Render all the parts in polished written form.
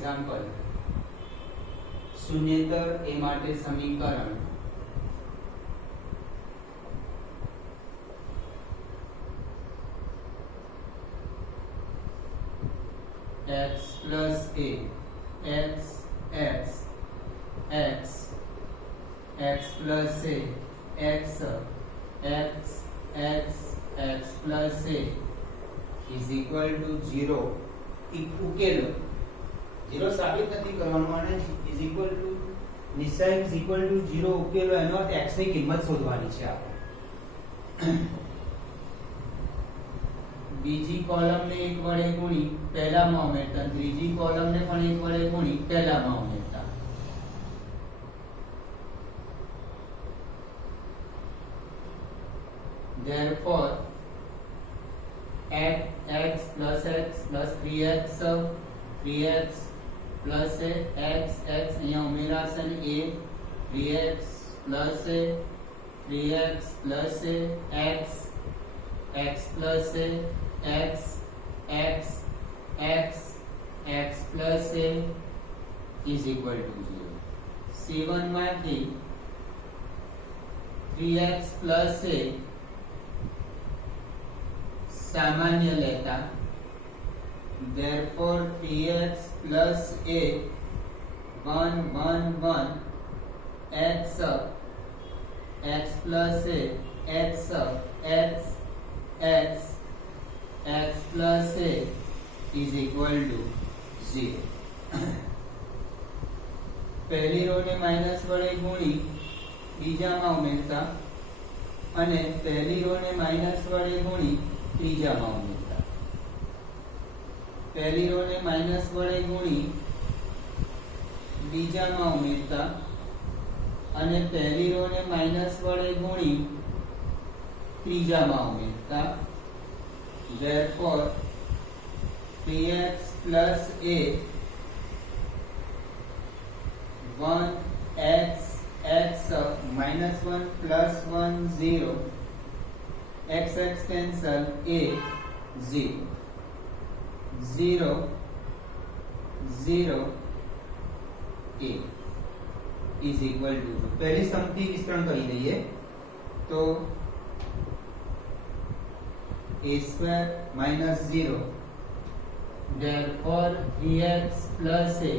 एग्जांपल शून्येतर ए माटे समीकरण x plus a x x x x plus a x x x x plus a is equal to 0 ઉકેલો 0 સાબિત નથી કરવાનું અને is equal to નિશાન is equal to 0 ઉકેલો એનો અર્થ x ની કિંમત શોધવાની છે આપણે બીજી કોલમ ને એક વડે ગુણી પહેલામાં ઉમેરતા ત્રીજી કોલમ ને પણ એક વડે ગુણી પહેલામાં ઉમેરતા therefore x plus 3x 3x plus a x x અહીંયા ઉમેરાશે ને a 3x plus a 3x plus a x x plus a x x x x plus a is equal to 0 c1 માંથી 3x plus a सामान्य लेता therefore 3x plus a 1 1 1 x x plus a x x x x plus a is equal to 0 पहली रो ने माइनस वडे गुणी बीजामां उमेरता અને પહેલી રો ને માइनस વડે ગુણી ત્રીજામાં ઉમેરતા પહેલી રો ને માइनस વડે ગુણી બીજામાં ઉમેરતા અને પહેલી રો ને માइनस વડે ગુણી ત્રીજામાં ઉમેરતા therefore 3x plus a 1x x minus 1 plus 1 0 x x cancel a 0 0 0 a is equal to पहली संख्या विस्तरण કરી દઈએ તો a square minus 0 therefore 3x plus a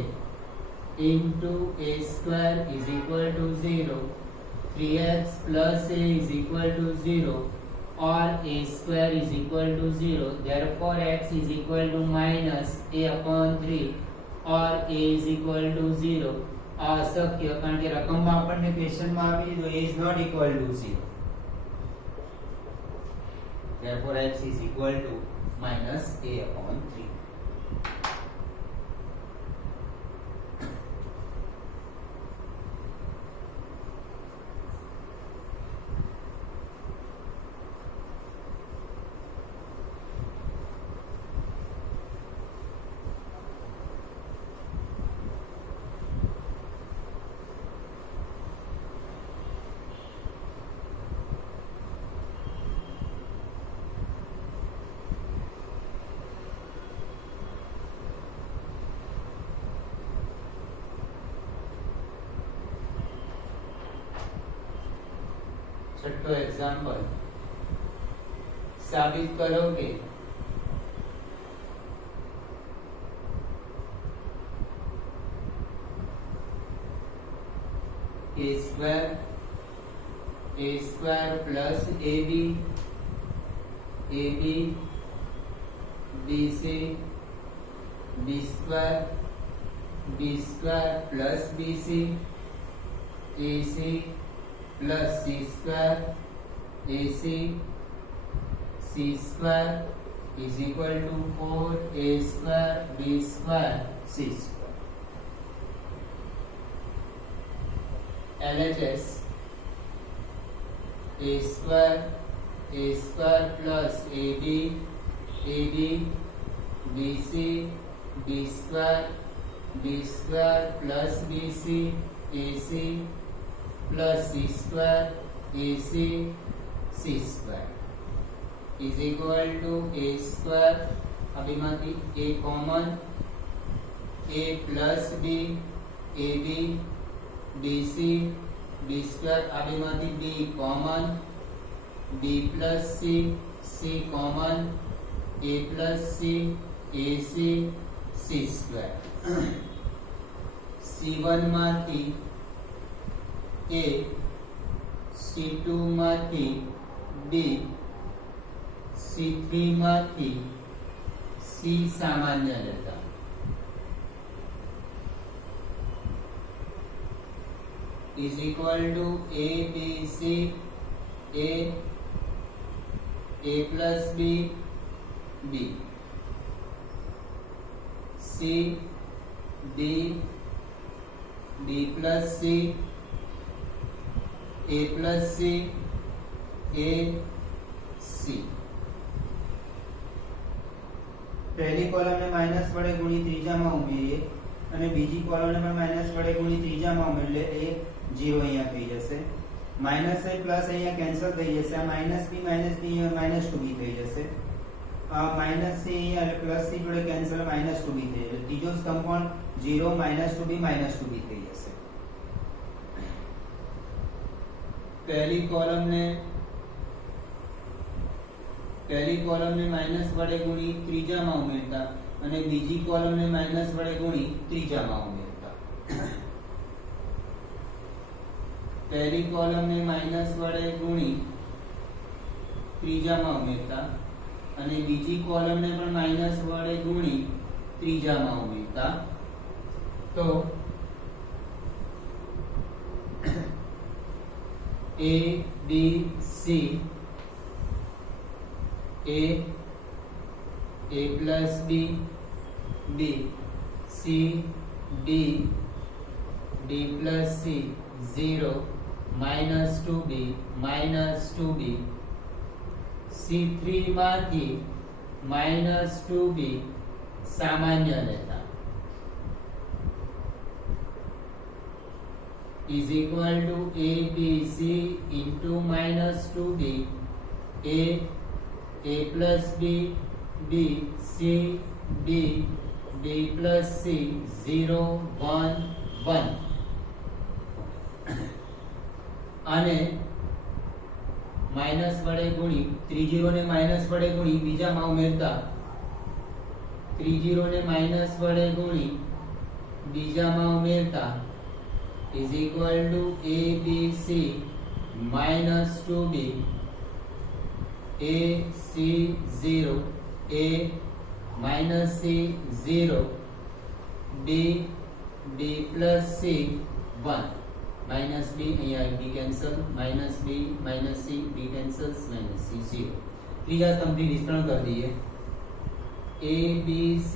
into a square is equal to 0 3x plus a is equal to 0 or a square is equal to 0 therefore x is equal to minus a upon 3 or a is equal to 0 અશક્ય કારણ કે રકમમાં આપણને ક્વેશ્ચનમાં આપી દીધું a is not equal to 0 therefore x is equal to minus a upon 3 छठो एग्जांपल साबित करो कि a square plus ab bc b square plus bc ac plus c square ac c square is equal to 4 a square b square c square LHS a square plus ab bc b square plus bc ac plus c square ac c square is equal to a square अभी माथी a common A plus B A B B C B square आ बेमांथी B common B plus C common A plus C A C square C1 मांथी A C2 मांथी B C3 मांथी C सामान्य लेता is equal to A B C A plus B B C D B plus C A plus C A C पहली column ने माइनस वडे गुणी ત્રીજામાં ઉમેરીએ અને બીજી કોલમને પણ માઇનસ વડે ગુણી ત્રીજામાં ઉમેરીએ એ 0 અહીંયા થઈ જશે માઇનસ એ પ્લસ અહીંયા કેન્સલ થઈ જશે આ માઇનસ બી માઇનસ 2b થઈ જશે આ માઇનસ સી અહીંયા એટલે પ્લસ સી જોડે કેન્સલ માઇનસ 2b થઈ જશે ત્રીજો સ્તંભ પણ 0 -2b -2b થઈ જશે पहली कॉलम ने माइनस वडे गुणी ત્રીજામાં ઉમેરતા અને બીજી કોલમ ને માઇનસ વડે ગુણી ત્રીજામાં ઉમેરતા પહેલી કોલમ ને માઇનસ વડે ગુણી ત્રીજામાં ઉમેરતા અને બીજી કોલમ ને પણ માઇનસ વડે ગુણી ત્રીજામાં ઉમેરતા તો A B C A plus B B C D D plus C 0 -2B -2B C3 માંથી -2B સામાન્ય લેતા is equal to ABC into -2B A plus B B C D D plus C 0 1 1 અને માઇનસ વડે ગુણી ત્રીજીરો ને માઇનસ વડે ગુણી બીજામાં ઉમેરતા ત્રીજીરો ને માઇનસ વડે ગુણી બીજામાં ઉમેરતા is equal to ABC -2B A C 0 A minus C 0 D D plus C 1 minus B અહીંયા B cancel minus B minus C B cancels minus C 0 ત્રીજા સ્તંભથી વિસ્તરણ કરી દઈએ A B C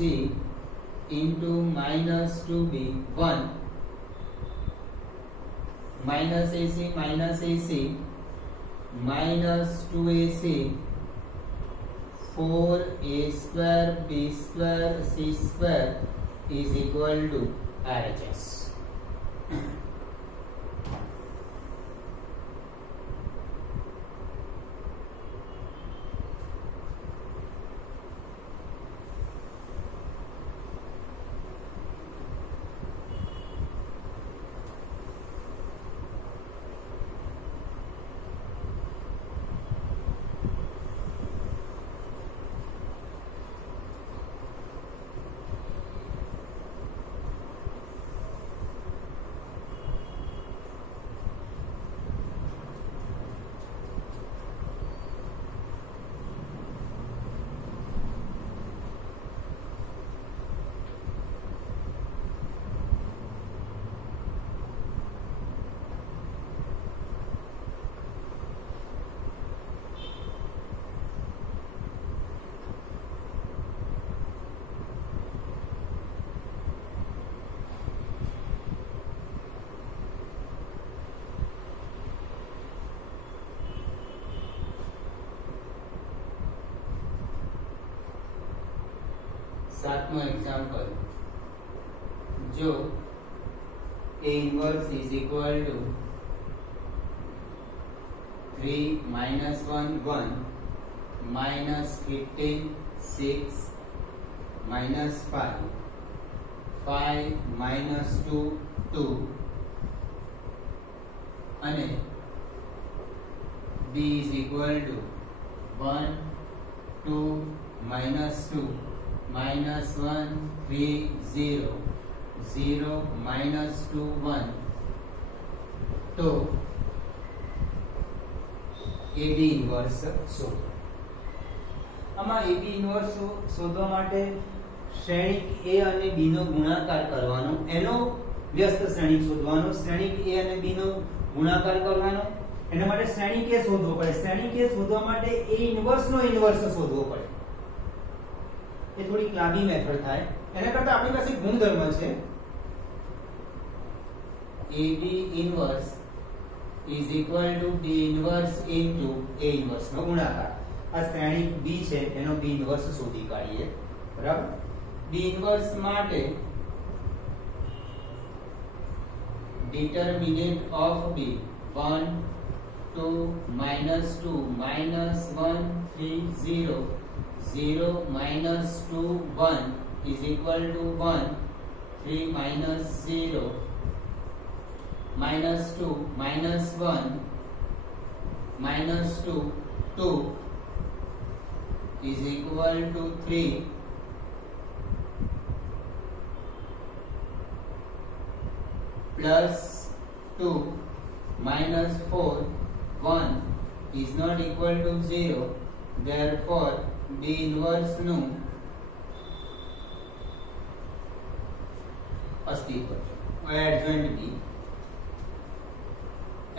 into -2B 1 minus AC minus 2AC 4A square B square C square is equal to RHS. सातमो example जो A inverse is equal to 3 minus 1 1 minus 15 6 minus 5 5 minus 2 2 અને b is equal to 1 2 minus 2 minus 1 3 0 0 minus 2 1 તો AB inverse શોધો. આમાં AB inverse શોધવા માટે શ્રેણિક A અને B નો ગુણાકાર કરવાનો, એનો વ્યસ્ત શ્રેણિક શોધવાનો, શ્રેણિક A અને B નો ગુણાકાર કરવાનો, એના માટે શ્રેણિક A શોધવો પડે. શ્રેણિક A શોધવા માટે A ઇન્વર્સ નો ઇન્વર્સ શોધવો પડે. એ થોડી લાંબી મેથડ થાય. એના કરતા આપણી પાસે ગુણધર્મ છે AB inverse is equal to B inverse into A inverse નો ગુણાકાર. આ શ્રેણિક B છે એનો B inverse શોધી કાઢીએ. બરાબર. B inverse માટે determinant of B 1 2 minus 2 minus 1 3 0 0 minus 2 1 is equal to 1 3 minus 0 minus 2 minus 1 minus 2 2 is equal to 3 plus 2 minus 4 1 is not equal to 0. Therefore B inverse નું અસ્તિત્વ છે. Adjoint B,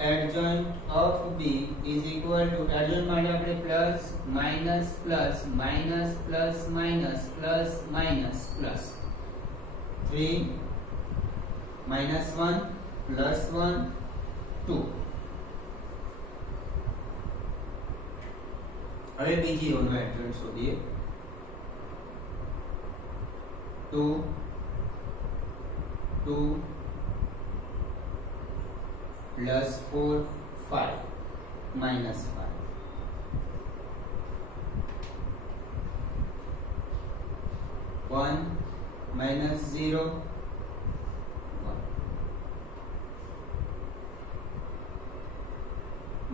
adjoint of B is equal to, adjoint માટે આપણે plus minus plus minus plus minus plus minus plus 3 minus 1 plus 1 2. હવે બીજી રો નો એડજોઇન્ટ શોધીએ. 2 2 plus 4 5 minus 5 1 minus 0 1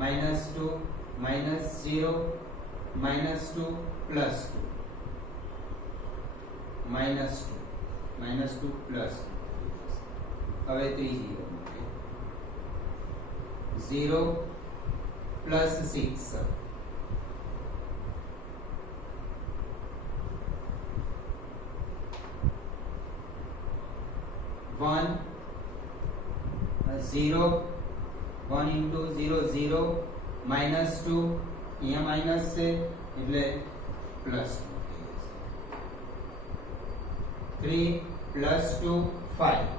minus 2 minus 0 minus 2 plus 2 minus 2 plus 2. હવે ત્રીજી રો 0 plus 6 1 0 1 into 0 0 minus 2 અહીંયા માઇનસ છે એટલે પ્લસ 3 plus 2 5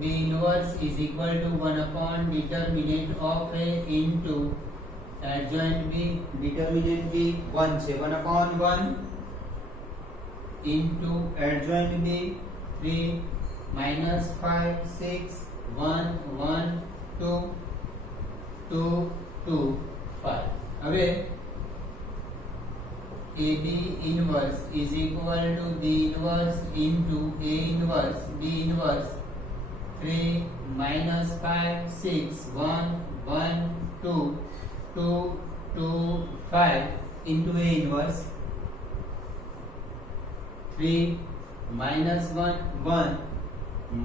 B inverse is equal to 1 upon determinant of A into adjoint B. Determinant B 1 છે, 1 upon 1 into adjoint B 3 minus 5 6 1 1 2 2 2 5. હવે AB inverse is equal to B inverse into A inverse B inverse 3 minus 5 6 1 1 2 2 2 5 into A inverse 3 minus 1 1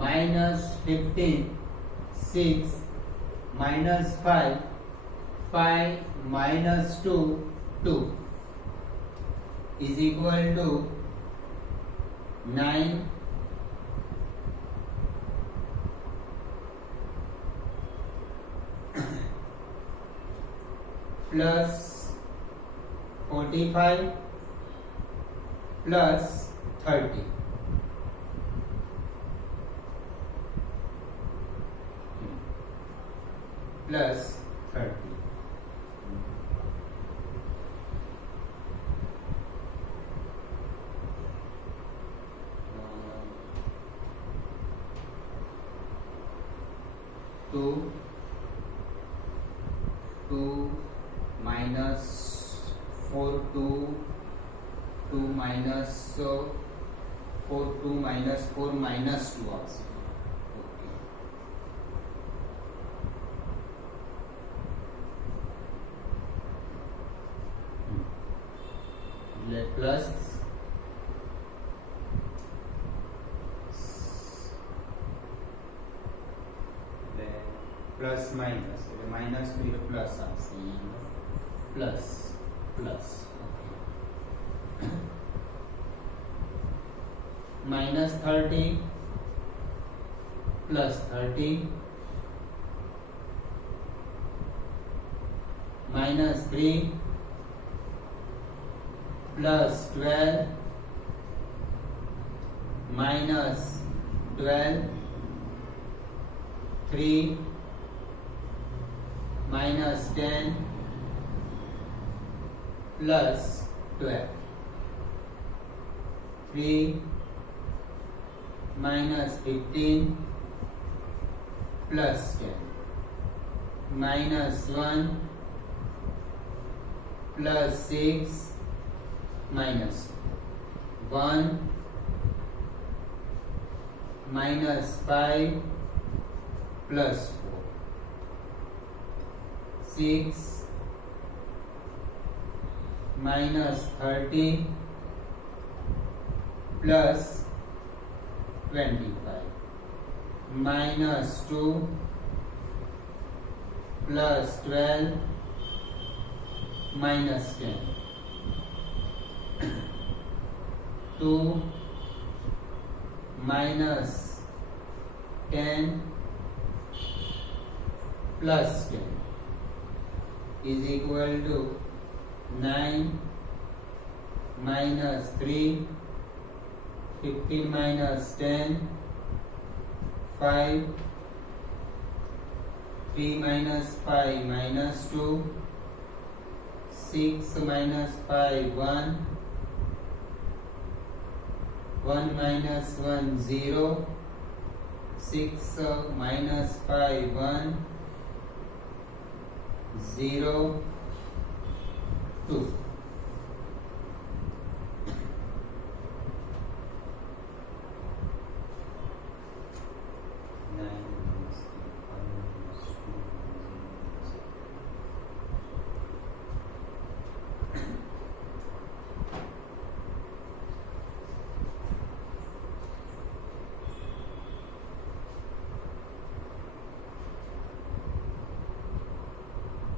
minus 15 6 minus 5 5 minus 2 2 is equal to 9 plus 45 plus 30 plus 30. Two minus 4 4 2 2 minus 4 2 minus 4 minus 2 આવશે. ઓકે એટલે plus plus minus એટલે માઇનસ 2 એટલે પ્લસ આવશે અહીંયા plus plus minus 30 plus 30 minus 3 plus 12 minus 12 3 minus 10 plus 12 3 minus 15 plus 10 minus 1 plus 6 minus 1 minus 5 plus 4 6 minus 30 plus 25 minus 2 plus 12 minus 10 2 minus 10 plus 10 is equal to 9 minus 3 15 minus 10 5 3 minus 5 minus 2 6 minus 5 1 1 minus 1 0 6 minus 5 1 0 2